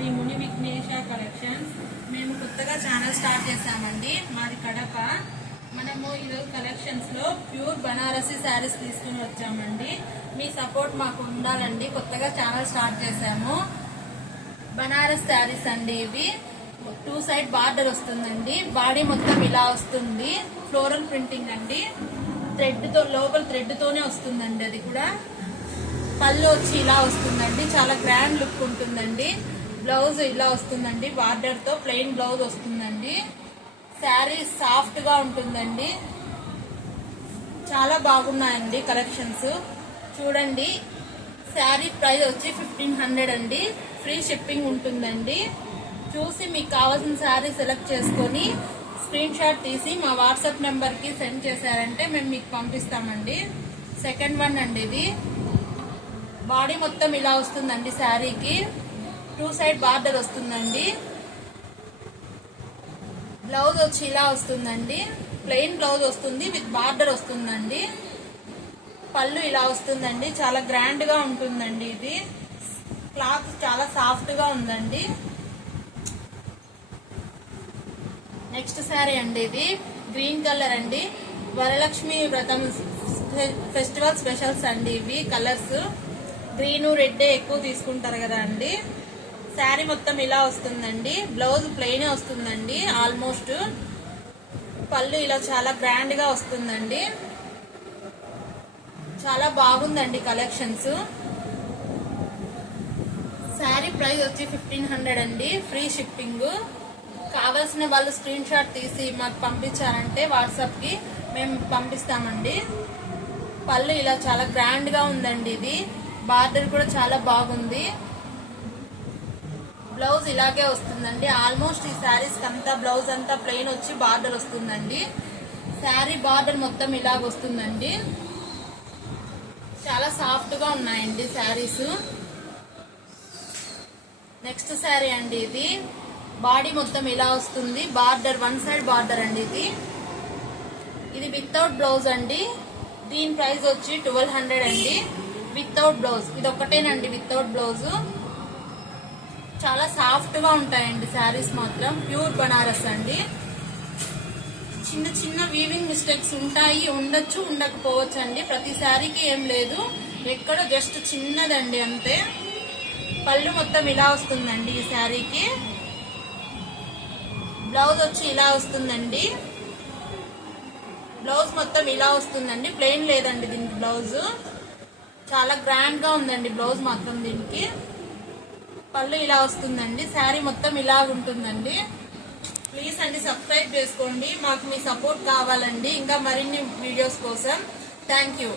శ్రీ ముని Vighnesha collections. మేము కొత్తగా channel start చేసామండి. మాది కడప. మనము ఈరోజు కలెక్షన్స్ లో ప్యూర్ బనారసి శారీస్ తీసుకుని వచ్చామండి. మీ సపోర్ట్ మాకు ఉండాలండి. కొత్తగా ఛానల్ స్టార్ట్ చేసాము. బనారస్ శారీస్ అండి. ఇవి 2 సైడ్ బార్డర్ వస్తుందండి. బాడీ మొత్తం ఇలా వస్తుంది. ఫ్లోరల్ ప్రింటింగ్ అండి. థ్రెడ్ తో లోపల థ్రెడ్ తోనే వస్తుందండి. అది కూడా పళ్ళు వచ్చి ఇలా వస్తుందండి. చాలా గ్రాండ్ లుక్ ఉంటుందండి. బ్లౌజ్ ఇలా వస్తుందండి. బార్డర్ తో ప్లెయిన్ బ్లౌజ్ వస్తుందండి. శారీ సాఫ్ట్ గా ఉంటుందండి. చాలా బాగున్నాయండి కలెక్షన్స్. చూడండి, శారీ ప్రైస్ వచ్చి 1500 అండి. ఫ్రీ షిప్పింగ్ ఉంటుందండి. చూసి మీకు కావాల్సిన శారీ సెలెక్ట్ చేసుకొని స్క్రీన్ షాట్ తీసి మా వాట్సాప్ నెంబర్ కి సెండ్ చేశారంటే మేము మీకు పంపిస్తామండి. సెకండ్ వన్ అండి. ఇది బాడీ మొత్తం ఇలా వస్తుందండి. శారీకి 2 సైడ్ బార్డర్ వస్తుందండి. బ్లౌజ్ వచ్చి ఇలా వస్తుందండి. ప్లెయిన్ బ్లౌజ్ వస్తుంది, విత్ బార్డర్ వస్తుందండి. పళ్ళు ఇలా వస్తుందండి. చాలా గ్రాండ్ గా ఉంటుందండి. ఇది క్లాత్ చాలా సాఫ్ట్ గా ఉందండి. నెక్స్ట్ శారీ అండి. ఇది గ్రీన్ కలర్ అండి. వరలక్ష్మి వ్రతం ఫెస్టివల్ స్పెషల్స్ అండి. ఇవి కలర్స్ గ్రీన్ రెడ్ ఎక్కువ తీసుకుంటారు కదా అండి. శారీ మొత్తం ఇలా వస్తుందండి. బ్లౌజ్ ప్లెయిన్ వస్తుందండి ఆల్మోస్ట్. పళ్ళు ఇలా చాలా గ్రాండ్ గా వస్తుందండి. చాలా బాగుందండి కలెక్షన్స్. శారీ ప్రైస్ వచ్చి 1500 అండి. Free shipping. కావాల్సిన వాళ్ళు స్క్రీన్ షాట్ తీసి మాకు పంపించారంటే వాట్సాప్ కి మేము పంపిస్తామండి. పళ్ళు ఇలా చాలా గ్రాండ్ గా ఉందండి. ఇది బార్డర్ కూడా చాలా బాగుంది. బ్లౌజ్ ఇలాగే వస్తుందండి. ఆల్మోస్ట్ ఈ శారీస్ అంతా బ్లౌజ్ అంతా ప్లెయిన్ వచ్చి బార్డర్ వస్తుందండి. శారీ బార్డర్ మొత్తం ఇలాగ వస్తుందండి. చాలా సాఫ్ట్ గా ఉన్నాయండి శారీస్. నెక్స్ట్ శారీ అండి. ఇది బాడీ మొత్తం ఇలా వస్తుంది. బార్డర్ 1 సైడ్ బార్డర్ అండి. ఇది వితౌట్ బ్లౌజ్ అండి. దీని ప్రైస్ వచ్చి 1200 అండి. Without blouse. ఇది ఒక్కటేనండి వితౌట్ బ్లౌజ్. చాలా సాఫ్ట్ గా ఉంటాయండి శారీస్ మాత్రం. ప్యూర్ బనారస్ అండి. చిన్న చిన్న వీవింగ్ మిస్టేక్స్ ఉంటాయి, ఉండొచ్చు, ఉండకపోవచ్చు అండి. ప్రతి శారీకి ఏం లేదు, ఎక్కడో జస్ట్ చిన్నదండి అంతే. పళ్ళు మొత్తం ఇలా వస్తుందండి ఈ శారీకి. బ్లౌజ్ వచ్చి ఇలా వస్తుందండి. బ్లౌజ్ మొత్తం ఇలా వస్తుందండి. ప్లెయిన్ లేదండి దీనికి బ్లౌజ్. చాలా గ్రాండ్ గా ఉందండి బ్లౌజ్ మాత్రం దీనికి. పళ్ళు ఇలా వస్తుందండి. శారీ మొత్తం ఇలా ఉంటుందండి. ప్లీజ్ అండి సబ్స్క్రైబ్ చేసుకోండి. మాకు మీ సపోర్ట్ కావాలండి ఇంకా మరిన్ని వీడియోస్ కోసం. Thank you.